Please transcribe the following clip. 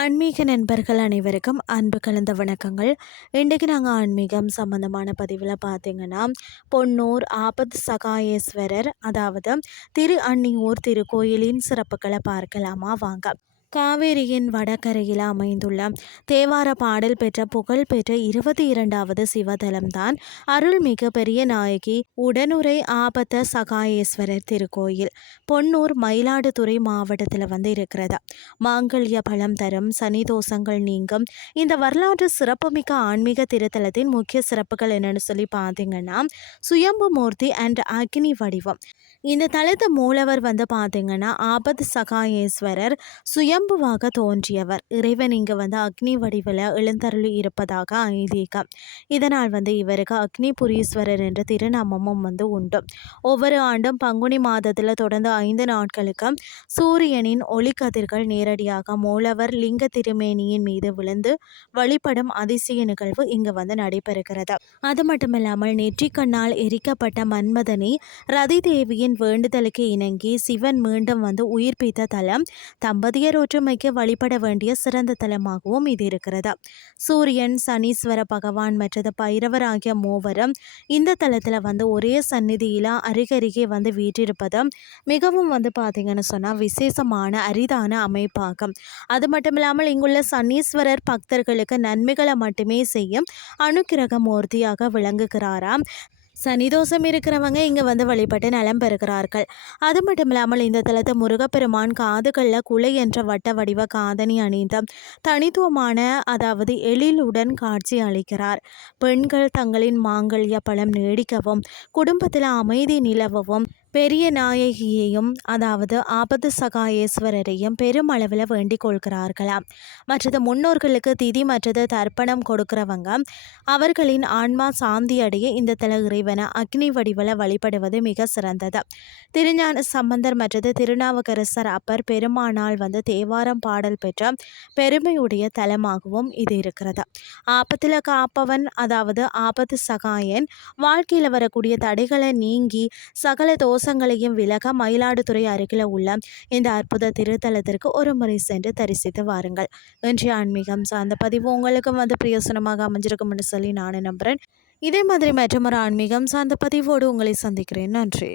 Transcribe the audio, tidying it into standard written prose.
ஆன்மீக நண்பர்கள் அனைவருக்கும் அன்பு கலந்த வணக்கங்கள். இன்றைக்கு நாங்கள் ஆன்மீகம் சம்பந்தமான பதிவில் பார்த்தீங்கன்னா, பொன்னூர் ஆபத் சகாயேஸ்வரர் அதாவது திரு அன்னியூர் திருக்கோயிலின் சிறப்புகளை பார்க்கலாமா வாங்க. காவேரியின் வடகரையில் அமைந்துள்ள தேவார பாடல் பெற்ற புகழ்பெற்ற 22வது சிவதலம்தான் அருள்மிகு பெரிய நாயகி உடனுரை ஆபத்த சகாயேஸ்வரர் திருக்கோயில். பொன்னூர் மயிலாடுதுறை மாவட்டத்தில் இருக்கிறது. மாங்கல்ய பலம் தரும், சனி தோஷங்கள் நீங்கும் இந்த வரலாற்று சிறப்புமிக்க ஆன்மீக திருத்தலத்தின் முக்கிய சிறப்புகள் என்னன்னு சொல்லி பார்த்தீங்கன்னா, சுயம்பு மூர்த்தி அண்ட் அக்னி வடிவம். இந்த தலத்து மூலவர் பார்த்தீங்கன்னா ஆபத் சகாயேஸ்வரர் சுயம்புவாக தோன்றியவர். இறைவன் இங்கு அக்னி வடிவில் எழுந்தருளி இருப்பதாக ஐதீகம். இதனால் இவருக்கு அக்னிபுரீஸ்வரர் என்ற திருநாமமும் உண்டு. ஒவ்வொரு ஆண்டும் பங்குனி மாதத்தில் தொடர்ந்து 5 நாட்களுக்கு சூரியனின் ஒளிக்கதிர்கள் நேரடியாக மூலவர் லிங்க திருமேனியின் மீது விழுந்து வழிபடும் அதிசய நிகழ்வு இங்கு நடைபெறுகிறது. அது மட்டுமில்லாமல் நெற்றிக்கண்ணால் எரிக்கப்பட்ட மன்மதனை ரதி தேவியின் வேண்டுதலுக்கு இணங்கி சிவன் மீண்டும் உயிர்ப்பித்த தலம். தம்பதியர் ஒற்றுமைக்கு வழிபட வேண்டிய சிறந்த தலமாகவும் இது இருக்கிறது. சூரியன், சனீஸ்வர பகவான் மற்றது பைரவர் ஆகிய மூவரும் இந்த தலத்தில் ஒரே சந்நிதியில அருகருகே வீற்றிருப்பது மிகவும் பார்த்தீங்கன்னு சொன்னால் விசேஷமான அரிதான அமைப்பாகும். அது மட்டும் இல்லாமல் இங்குள்ள சனீஸ்வரர் பக்தர்களுக்கு நன்மைகளை மட்டுமே செய்யும் அனுக்கிரக மூர்த்தியாக விளங்குகிறாராம். சனிதோஷம் இருக்கிறவங்க இங்கே வழிபட்டு நலம் பெறுகிறார்கள். அது மட்டும் இல்லாமல் இந்த தலத்தை முருகப்பெருமான் காதுகளில் குலை என்ற வட்ட வடிவ காதணி அணிந்த தனித்துவமான அதாவது எழிலுடன் காட்சி அளிக்கிறார். பெண்கள் தங்களின் மாங்கல்ய பலம் நீடிக்கவும் குடும்பத்தில் அமைதி நிலவவும் பெரிய நாயகியையும் அதாவது ஆபத்து சகாயேஸ்வரரையும் பெருமளவில் வேண்டிக் கொள்கிறார்களாம். மற்றது முன்னோர்களுக்கு திதி மற்றது தர்ப்பணம் கொடுக்கிறவங்க அவர்களின் ஆன்மா சாந்தி அடைய இந்த தல இறைவனை அக்னி வடிவில் வழிபடுவது மிக சிறந்தது. திருஞான சம்பந்தர் மற்றது திருநாவுக்கரசர் அப்பர் பெருமானால் தேவாரம் பாடல் பெற்ற பெருமையுடைய தலமாகவும் இது இருக்கிறது. ஆபத்தில் காப்பவன் அதாவது ஆபத்து சகாயன் வாழ்க்கையில் வரக்கூடிய தடைகளை நீங்கி சகல தோஷங்களையும் விலக மயிலாடுதுறை அருகில் உள்ள இந்த அற்புத திருத்தலத்திற்கு ஒரு முறை சென்று தரிசித்து வாருங்கள். இன்றைய ஆன்மீகம் சார்ந்த பதிவு உங்களுக்கும் பிரயோசனமாக அமைஞ்சிருக்கும் என்று சொல்லி நான் நம்புகிறேன். இதே மாதிரி மற்றொரு ஆன்மீகம் சார்ந்த பதிவோடு உங்களை சந்திக்கிறேன். நன்றி.